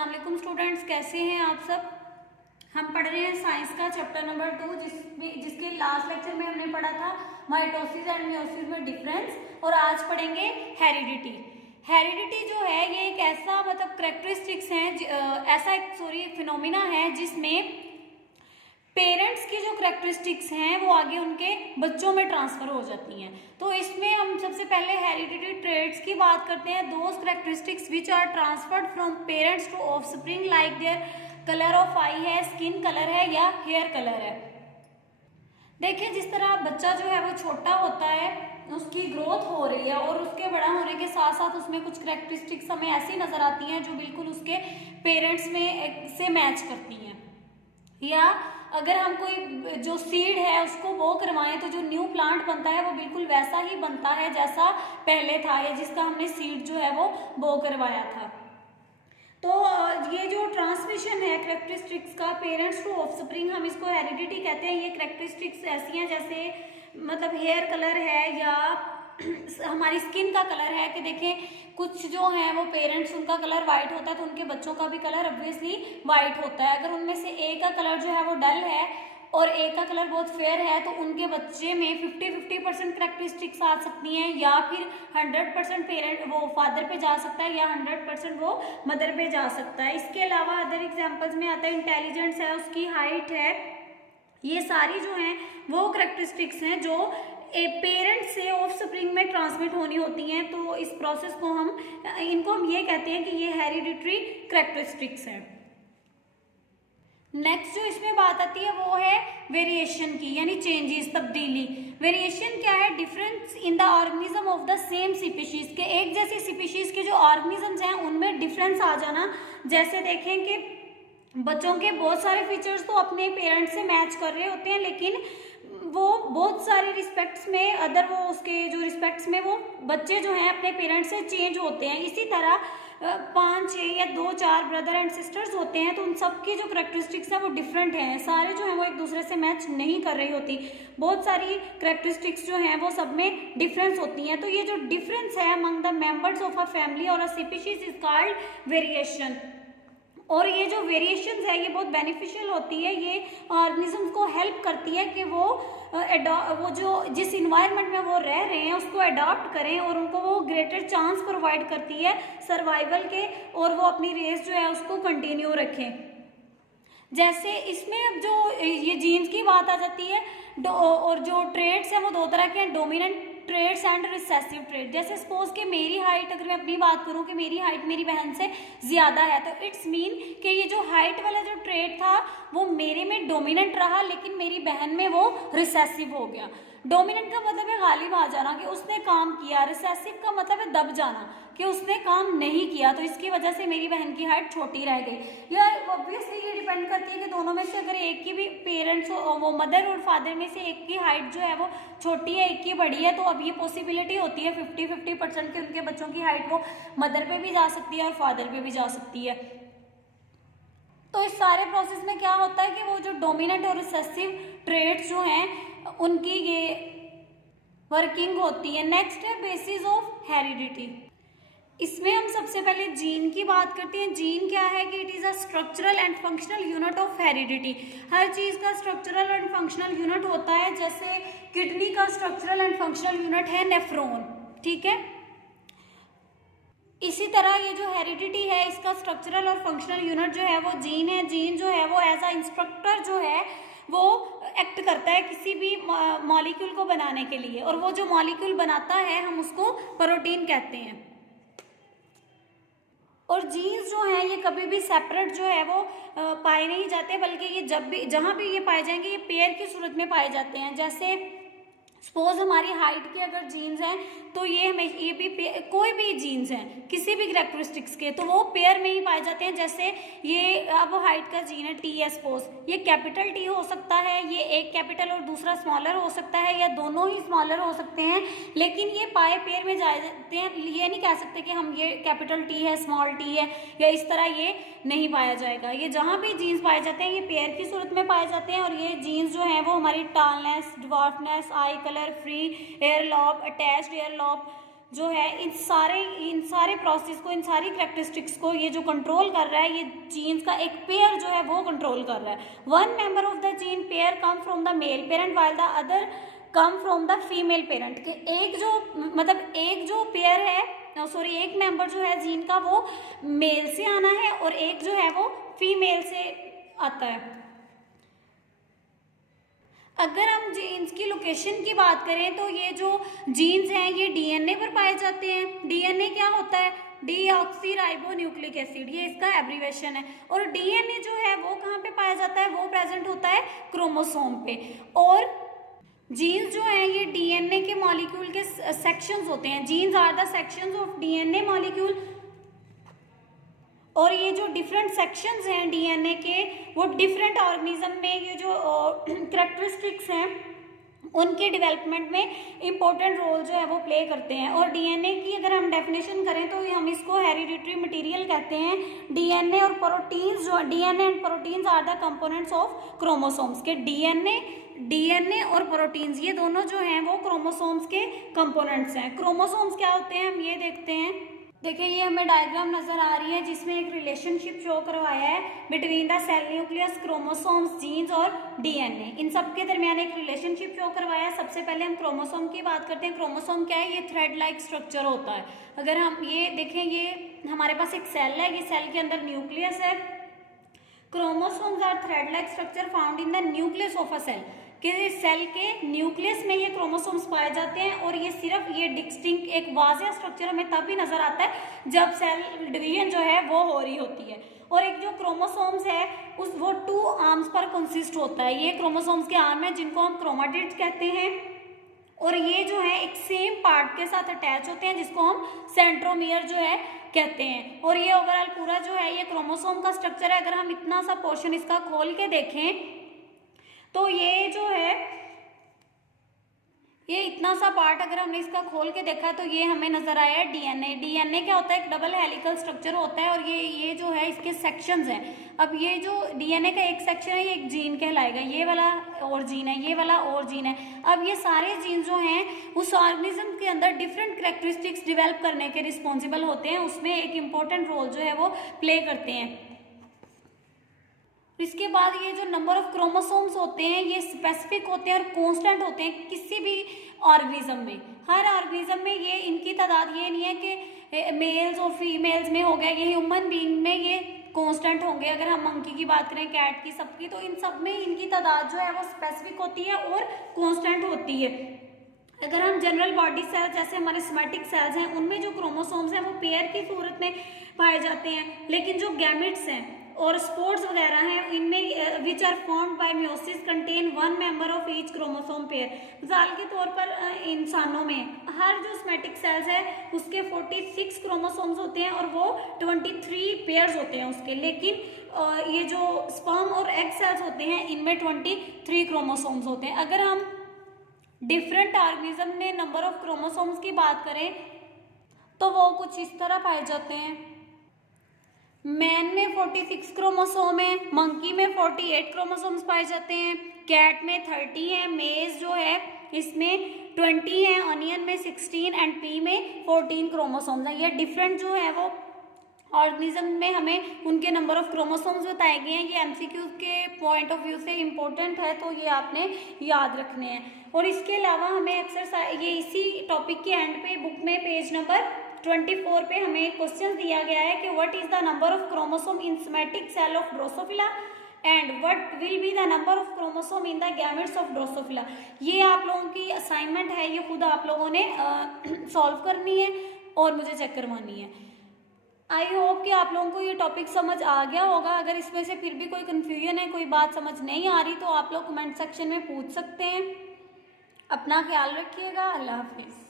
अस्सलाम स्टूडेंट्स, कैसे हैं आप सब। हम पढ़ रहे हैं साइंस का चैप्टर नंबर 2 जिसके लास्ट लेक्चर में हमने पढ़ा था माइटोसिस एंड मियोसिस में डिफरेंस, और आज पढ़ेंगे हेरिडिटी। हेरिडिटी जो है ये एक ऐसा करेक्टरिस्टिक्स है, ऐसा एक फिनोमिना है जिसमें पेरेंट्स की जो करेक्टरिस्टिक्स हैं वो आगे उनके बच्चों में ट्रांसफर हो जाती हैं। तो इसमें हम सबसे पहले हेरिडिटी ट्रेड्स की बात करते हैं। Those characteristics which are transferred from parents to offspring, like their colour of eye है, स्किन कलर है या हेयर कलर है। देखिए, जिस तरह बच्चा जो है वो छोटा होता है, उसकी ग्रोथ हो रही है और उसके बड़ा होने के साथ साथ उसमें कुछ करेक्टरिस्टिक्स हमें ऐसी नजर आती हैं जो बिल्कुल उसके पेरेंट्स में से मैच करती हैं। या अगर हम कोई जो सीड है उसको बो करवाएं तो जो न्यू प्लांट बनता है वो बिल्कुल वैसा ही बनता है जैसा पहले था या जिसका हमने सीड जो है वो बो करवाया था। तो ये जो ट्रांसमिशन है करेक्टरिस्टिक्स का पेरेंट्स टू ऑफस्प्रिंग, हम इसको हेरिडिटी कहते हैं। ये करेक्टरिस्टिक्स ऐसी हैं जैसे हेयर कलर है या हमारी स्किन का कलर है कि देखें कुछ जो है वो पेरेंट्स उनका कलर वाइट होता है तो उनके बच्चों का भी कलर ऑब्वियसली वाइट होता है। अगर उनमें से एक का कलर जो है वो डल है और एक का कलर बहुत फेयर है तो उनके बच्चे में 50-50% करेक्टरिस्टिक्स आ सकती हैं, या फिर 100% पेरेंट वो फादर पे जा सकता है या 100% वो मदर पे जा सकता है। इसके अलावा अदर एग्जांपल्स में आता है इंटेलिजेंस है, उसकी हाइट है, ये सारी जो हैं वो करेक्टरिस्टिक्स हैं जो पेरेंट से ऑफस्प्रिंग में ट्रांसमिट होनी होती हैं। तो इस प्रोसेस को इनको हम ये कहते हैं कि ये हेरिडिटरी करेक्टरिस्टिक्स है। नेक्स्ट जो इसमें बात आती है वो है वेरिएशन की, यानी चेंजेस, तब्दीली। वेरिएशन क्या है? Difference in the organism of the same species के, एक जैसी स्पीशीज के जो ऑर्गेनिजम्स हैं उनमें डिफरेंस आ जाना। जैसे देखें कि बच्चों के बहुत सारे फीचर्स तो अपने पेरेंट्स से मैच कर रहे होते हैं, लेकिन वो बहुत सारे रिस्पेक्ट्स में वो उसके जो रिस्पेक्ट्स में वो बच्चे जो हैं अपने पेरेंट्स से चेंज होते हैं। इसी तरह 5-6 या 2-4 ब्रदर एंड सिस्टर्स होते हैं तो उन सबकी जो करेक्टरिस्टिक्स हैं वो डिफरेंट हैं, सारे जो हैं वो एक दूसरे से मैच नहीं कर रही होती। बहुत सारी करेक्टरिस्टिक्स जो हैं वो सब में डिफरेंस होती हैं। तो ये जो डिफरेंस है among the members of a family और a species is called variation. और ये जो वेरिएशंस है ये बहुत बेनिफिशियल होती है, ये ऑर्गेनिजम्स को हेल्प करती है कि वो जो जिस इन्वायरमेंट में वो रह रहे हैं उसको अडॉप्ट करें, और उनको वो ग्रेटर चांस प्रोवाइड करती है सर्वाइवल के, और वो अपनी रेस जो है उसको कंटिन्यू रखें। जैसे इसमें अब जो ये जीन्स की बात आ जाती है, और जो ट्रेड्स हैं वो दो तरह के हैं, dominant traits and recessive trait. जैसे सपोज कि मेरी हाइट, अगर मैं अपनी बात करूं कि मेरी हाइट मेरी बहन से ज्यादा है, तो इट्स मीन कि ये जो हाइट वाला जो ट्रेड था वो मेरे में डोमिनेंट रहा लेकिन मेरी बहन में वो रिसेसिव हो गया। डोमिनेंट का मतलब है गालिब आ जाना कि उसने काम किया, रिसेसिव का मतलब है दब जाना कि उसने काम नहीं किया, तो इसकी वजह से मेरी बहन की हाइट छोटी रह गई। या ऑब्वियसली ये डिपेंड करती है कि दोनों में से अगर एक की भी पेरेंट्स वो मदर और फादर में से एक की हाइट जो है वो छोटी है, एक की बड़ी है, तो अब ये पॉसिबिलिटी होती है 50-50% के उनके बच्चों की हाइट वो मदर पे भी जा सकती है और फादर पे भी जा सकती है। तो इस सारे प्रोसेस में क्या होता है कि वो जो डोमिनेंट और रिसेसिव ट्रेड्स जो हैं उनकी ये वर्किंग होती है। नेक्स्ट है बेसिस ऑफ हेरिडिटी। इसमें हम सबसे पहले जीन की बात करते हैं। जीन क्या है कि it is a structural and functional unit of heredity. हर चीज का स्ट्रक्चरल एंड फंक्शनल यूनिट होता है। जैसे किडनी का स्ट्रक्चरल एंड फंक्शनल यूनिट है नेफ्रॉन, ठीक है। इसी तरह ये जो हेरिडिटी है इसका स्ट्रक्चरल और फंक्शनल यूनिट जो है वो जीन है। जीन जो है वो एज अ इंस्ट्रक्टर जो है वो एक्ट करता है किसी भी मॉलिक्यूल को बनाने के लिए, और वो जो मॉलिक्यूल बनाता है हम उसको प्रोटीन कहते हैं। और जीन्स जो हैं ये कभी भी सेपरेट जो है वो पाए नहीं जाते, बल्कि ये जहाँ भी ये पाए जाएंगे ये पेयर की सूरत में पाए जाते हैं। जैसे सपोज हमारी हाइट के अगर जीन्स हैं तो ये भी कोई भी जीन्स हैं किसी भी करेक्टरिस्टिक्स के तो वो पेयर में ही पाए जाते हैं। जैसे ये अब हाइट का जीन है टी है, सपोज ये कैपिटल टी हो सकता है, ये एक कैपिटल और दूसरा स्मॉलर हो सकता है, या दोनों ही स्मॉलर हो सकते हैं, लेकिन ये पाए पेयर में जाए जाते हैं। ये नहीं कह सकते कि हम ये कैपिटल टी है स्मॉल टी है, या इस तरह ये नहीं पाया जाएगा। ये जहाँ भी जीन्स पाए जाते हैं ये पेयर की सूरत में पाए जाते हैं। और ये जीन्स जो हैं वो हमारी टॉलनेस, ड्वार्फनेस, आई colour, free air lobe, attached air lobe, जो है इन सारे प्रोसेस को, इन सारी कैरेक्टरिस्टिक्स को ये जो कंट्रोल कर रहा है, ये जीन्स का एक पेयर जो है वो कंट्रोल कर रहा है। One member of the gene pair come from the male parent while the other come from the female parent. के एक जो पेयर है, सॉरी एक मेंबर जो है जीन का वो मेल से आना है और एक जो है वो फीमेल से आता है। अगर हम जीन्स की लोकेशन की बात करें तो ये जो जीन्स हैं ये डीएनए पर पाए जाते हैं। डीएनए क्या होता है? डीऑक्सीराइबोन्यूक्लिक एसिड, ये इसका एब्रीवेशन है। और डीएनए जो है वो कहाँ पे पाया जाता है? वो प्रेजेंट होता है क्रोमोसोम पे। और जीन्स जो है ये डीएनए के मॉलिक्यूल के सेक्शंस होते हैं। Genes are the sections of DNA molecule. और ये जो डिफरेंट सेक्शंस हैं डीएनए के, वो डिफरेंट ऑर्गेनिज्म में ये जो कैरेक्टरिस्टिक्स हैं उनके डेवलपमेंट में इम्पोर्टेंट रोल जो है वो प्ले करते हैं। और डीएनए की अगर हम डेफिनेशन करें तो हम इसको हेरिडिटरी मटेरियल कहते हैं। डीएनए और प्रोटीन्स जो DNA and proteins are the components of chromosomes के। डीएनए और प्रोटीन्स ये दोनों जो हैं वो क्रोमोसोम्स के कंपोनेंट्स हैं। क्रोमोसोम्स क्या होते हैं हम ये देखते हैं। देखिए ये हमें डायग्राम नजर आ रही है जिसमें एक रिलेशनशिप शो करवाया है between the cell nucleus, chromosomes, genes और डीएनए। इन सब के दरमियान एक रिलेशनशिप शो करवाया है। सबसे पहले हम क्रोमोसोम की बात करते हैं। क्रोमोसोम क्या है? ये थ्रेड लाइक स्ट्रक्चर होता है। अगर हम ये देखें, ये हमारे पास एक सेल है, ये सेल के अंदर न्यूक्लियस है। Chromosomes are thread like structure found in the nucleus of a cell, कि सेल के न्यूक्लियस में ये क्रोमोसोम्स पाए जाते हैं। और ये सिर्फ ये डिस्टिंक्ट एक वाज़ेह स्ट्रक्चर हमें तभी नजर आता है जब सेल डिवीजन जो है वो हो रही होती है। और एक जो क्रोमोसोम्स है वो 2 आर्म्स पर कंसिस्ट होता है। ये क्रोमोसोम्स के आर्म है जिनको हम क्रोमाटिड्स कहते हैं। और ये जो है एक सेम पार्ट के साथ अटैच होते हैं जिसको हम सेंट्रोमियर जो है कहते हैं। और ये ओवरऑल पूरा जो है ये क्रोमोसोम का स्ट्रक्चर है। अगर हम इतना सा पोर्शन इसका खोल के देखें तो ये जो है ये इतना सा पार्ट अगर हमने इसका खोल के देखा तो ये हमें नजर आया है डीएनए। डीएनए क्या होता है? एक डबल हेलिकल स्ट्रक्चर होता है। और ये जो है इसके सेक्शंस हैं। अब ये जो डीएनए का एक सेक्शन है ये एक जीन कहलाएगा। ये वाला और जीन है, ये वाला और जीन है। अब ये सारे जीन जो हैं उस ऑर्गेनिज्म के अंदर डिफरेंट कैरेक्टरिस्टिक्स डिवेल्प करने के रिस्पॉन्सिबल होते हैं, उसमें एक इम्पोर्टेंट रोल जो है वो प्ले करते हैं। इसके बाद ये जो नंबर ऑफ क्रोमोसोम्स होते हैं ये स्पेसिफिक होते हैं और कांस्टेंट होते हैं किसी भी ऑर्गेनिज्म में। हर ऑर्गेनिज्म में ये इनकी तादाद ये नहीं है कि मेल्स और फीमेल्स में हो गया, ये ह्यूमन बीइंग में ये कांस्टेंट होंगे। अगर हम मंकी की बात करें, कैट की, सबकी, तो इन सब में इनकी तादाद जो है वो स्पेसिफिक होती है और कांस्टेंट होती है। अगर हम जनरल बॉडी सेल्स जैसे हमारे सोमैटिक सेल्स हैं उनमें जो क्रोमोसोम्स हैं वो पेयर की सूरत में पाए जाते हैं। लेकिन जो गैमेट्स हैं और स्पोर्स वगैरह हैं इनमें which are formed by meiosis contain 1 member of each chromosome pair. मिसाल के तौर पर इंसानों में हर जो सोमैटिक सेल्स है उसके 46 क्रोमोसोम्स होते हैं और वो 23 पेयर्स होते हैं उसके। लेकिन ये जो स्पर्म और एग सेल्स होते हैं इनमें 23 क्रोमोसोम्स होते हैं। अगर हम डिफरेंट ऑर्गेनिज्म में नंबर ऑफ क्रोमोसोम्स की बात करें तो वो कुछ इस तरह पाए जाते हैं। मैन में 46 क्रोमोसोम है, मंकी में 48 क्रोमोसोम्स पाए जाते हैं, कैट में 30 है, मेज जो है इसमें 20 है, अनियन में 16 एंड पी में 14 क्रोमोसोम्स हैं। ये डिफरेंट जो है वो ऑर्गेनिज्म में हमें उनके नंबर ऑफ क्रोमोसोम्स बताए गए हैं। ये एमसीक्यू के पॉइंट ऑफ व्यू से इम्पोर्टेंट है तो ये आपने याद रखने हैं। और इसके अलावा हमें एक्सरसाइज ये इसी टॉपिक के एंड पे बुक में पेज नंबर 24 पे हमें क्वेश्चन दिया गया है कि what is the number of chromosome in somatic cell of drosophila and what will be the number of chromosome in the gametes of drosophila. ये आप लोगों की असाइनमेंट है, ये खुद आप लोगों ने सॉल्व करनी है और मुझे चेक करवानी है। आई होप कि आप लोगों को ये टॉपिक समझ आ गया होगा। अगर इसमें से फिर भी कोई कन्फ्यूजन है, कोई बात समझ नहीं आ रही तो आप लोग कमेंट सेक्शन में पूछ सकते हैं। अपना ख्याल रखिएगा। अल्लाह हाफिज़।